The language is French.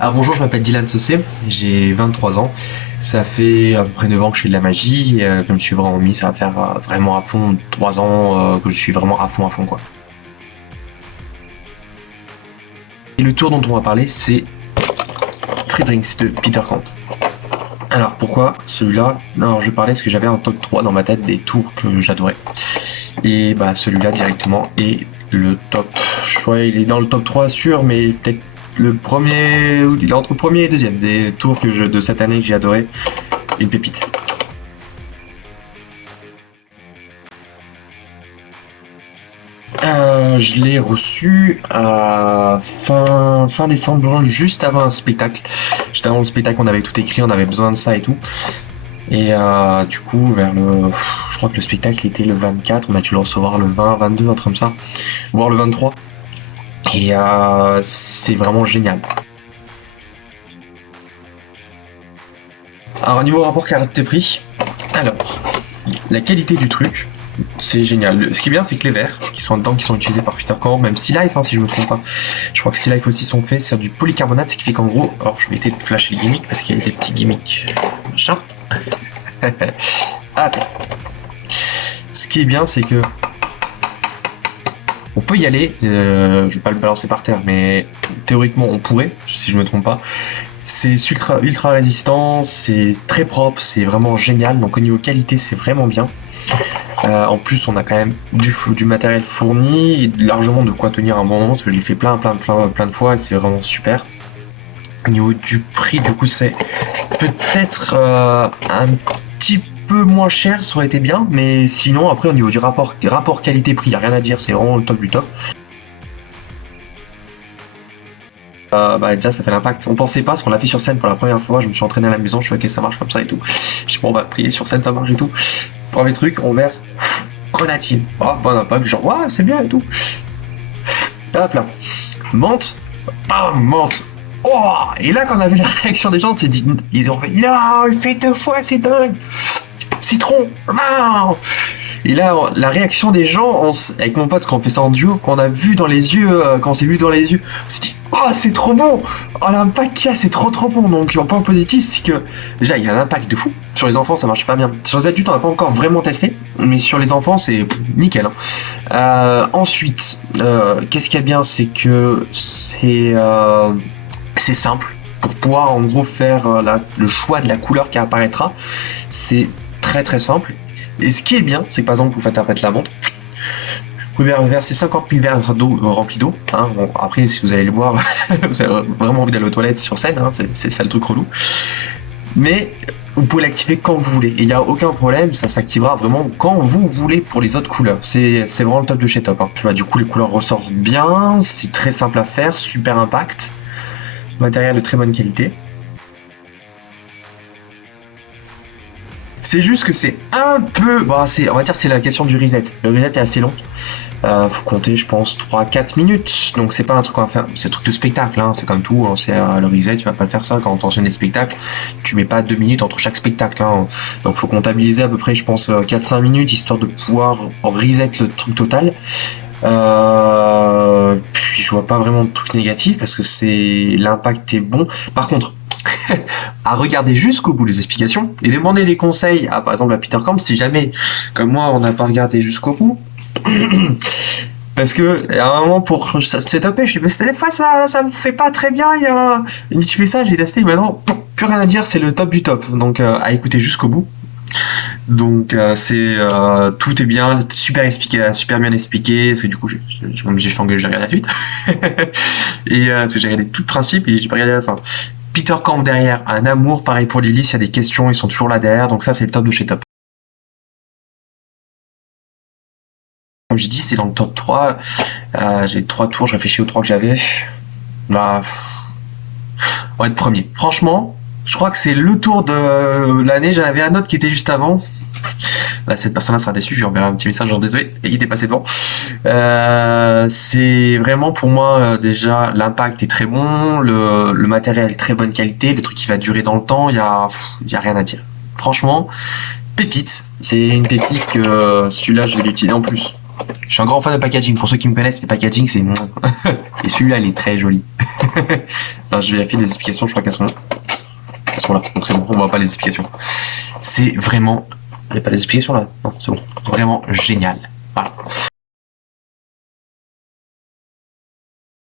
Alors bonjour, je m'appelle Dylan Sossé, j'ai 23 ans. Ça fait à peu près 9 ans que je fais de la magie, et comme je suis vraiment mis, ça va faire vraiment à fond 3 ans que je suis vraiment à fond quoi. Et le tour dont on va parler, c'est Free Drinks de Peter Camp. Alors pourquoi celui-là? Alors je parlais parce que j'avais un top 3 dans ma tête des tours que j'adorais. Et bah celui-là directement est le top. Je crois il est dans le top 3 sûr, mais peut-être le premier, il est entre premier et deuxième des tours de cette année que j'ai adoré. Une pépite. Je l'ai reçu à fin décembre, juste avant un spectacle. Juste avant le spectacle, on avait tout écrit, on avait besoin de ça et tout. Et du coup, je crois que le spectacle était le 24, on a dû le recevoir le 20, 22, un truc comme ça, voire le 23. Et c'est vraiment génial. Alors niveau rapport qualité-prix, alors la qualité du truc, c'est génial. Ce qui est bien, c'est que les verres qui sont dedans, qui sont utilisés par Peter Camp, même Sea Life, hein, si je me trompe pas. Je crois que Sea Life aussi sont faits, c'est du polycarbonate, ce qui fait qu'en gros, alors je vais essayer de flasher les gimmicks parce qu'il y a des petits gimmicks, machin. Ah, ce qui est bien, c'est que on peut y aller. Je vais pas le balancer par terre, mais théoriquement on pourrait, si je me trompe pas. C'est ultra résistant, c'est très propre, c'est vraiment génial. Donc au niveau qualité, c'est vraiment bien. En plus, on a quand même du matériel fourni, et largement de quoi tenir un bon moment. Parce que je l'ai fait plein de fois et c'est vraiment super. Au niveau du prix, du coup, c'est peut-être un petit peu moins cher, ça aurait été bien. Mais sinon, après, au niveau du rapport qualité-prix, il n'y a rien à dire, c'est vraiment le top du top. Bah déjà ça fait l'impact. On pensait pas, parce qu'on l'a fait sur scène pour la première fois, je me suis entraîné à la maison, je suis ok ça marche comme ça et tout. Je sais pas, on va prier sur scène, ça marche et tout. Premier truc, on verse, grenadine. Oh, bon impact, genre ouais c'est bien et tout. Hop là. Menthe, bam, menthe. Oh, et là quand on a vu la réaction des gens, on s'est dit, ils ont fait non, il fait 2 fois, c'est dingue. Citron, non. Et là, la réaction des gens, avec mon pote, quand on fait ça en duo, quand on a vu dans les yeux, quand on s'est vu dans les yeux, on s'est dit, oh, c'est trop bon! Oh, l'impact qu'il y a, c'est trop bon. Donc, en point positif, c'est que, déjà, il y a un impact de fou. Sur les enfants, ça marche pas bien. Sur les adultes, on n'a pas encore vraiment testé, mais sur les enfants, c'est nickel. Hein. Ensuite, qu'est-ce qu'il y a bien, c'est que c'est simple. Pour pouvoir, en gros, faire le choix de la couleur qui apparaîtra, c'est très simple. Et ce qui est bien, c'est que par exemple, vous faites apparaître la montre, vous pouvez verser 50 000 verres d'eau remplis d'eau. Hein. Bon, après, si vous allez le boire, vous avez vraiment envie d'aller aux toilettes sur scène, hein, c'est ça le truc relou. Mais vous pouvez l'activer quand vous voulez. Et il n'y a aucun problème, ça s'activera vraiment quand vous voulez pour les autres couleurs. C'est vraiment le top de chez top. Hein. Bah, du coup, les couleurs ressortent bien, c'est très simple à faire, super impact, matériel de très bonne qualité. C'est juste que c'est un peu... Bon, on va dire c'est la question du reset. Le reset est assez long. Faut compter, je pense, 3-4 minutes. Donc c'est pas un truc qu'on va faire... C'est un truc de spectacle, hein. C'est comme tout. Hein. C'est le reset, tu vas pas le faire ça quand on enchaîne des spectacles. Tu mets pas 2 minutes entre chaque spectacle. Hein. Donc faut comptabiliser à peu près, je pense, 4-5 minutes, histoire de pouvoir reset le truc total. Puis je vois pas vraiment de truc négatif parce que l'impact est bon. Par contre, à regarder jusqu'au bout les explications et demander des conseils à, par exemple, à Peter Camp si jamais, comme moi, on n'a pas regardé jusqu'au bout. Parce que à un moment pour setuper, je dis mais des fois ça me fait pas très bien. Tu fais ça, j'ai testé, maintenant plus rien à dire, c'est le top du top. Donc à écouter jusqu'au bout. Donc tout est bien, super expliqué, super bien expliqué. Parce que du coup, je me suis fait engueuler, j'ai regardé la suite. Et parce que j'ai regardé tout le principe et j'ai pas regardé la fin. Peter Camp derrière, un amour, pareil pour Lily, s'il y a des questions, ils sont toujours là derrière, donc ça c'est le top de chez top. Comme je dis, c'est dans le top 3. J'ai 3 tours, je réfléchis aux 3 que j'avais. Bah, on va être premier. Franchement, je crois que c'est le tour de l'année, j'en avais un autre qui était juste avant. Là, cette personne-là sera déçue, je lui enverrai un petit message, genre désolé, il était passé devant. C'est vraiment pour moi déjà l'impact est très bon, le matériel très bonne qualité, le truc qui va durer dans le temps, y a rien à dire. Franchement, pépite, c'est une pépite que celui-là je vais l'utiliser en plus. Je suis un grand fan de packaging. Pour ceux qui me connaissent, les packaging, c'est... Et celui-là, il est très joli. Non, je vérifie les explications, je crois qu'elles sont là. Elles sont là, donc c'est bon, on voit pas les explications. C'est vraiment... Il n'y a pas les explications là. Non, c'est bon. Vraiment génial. Voilà.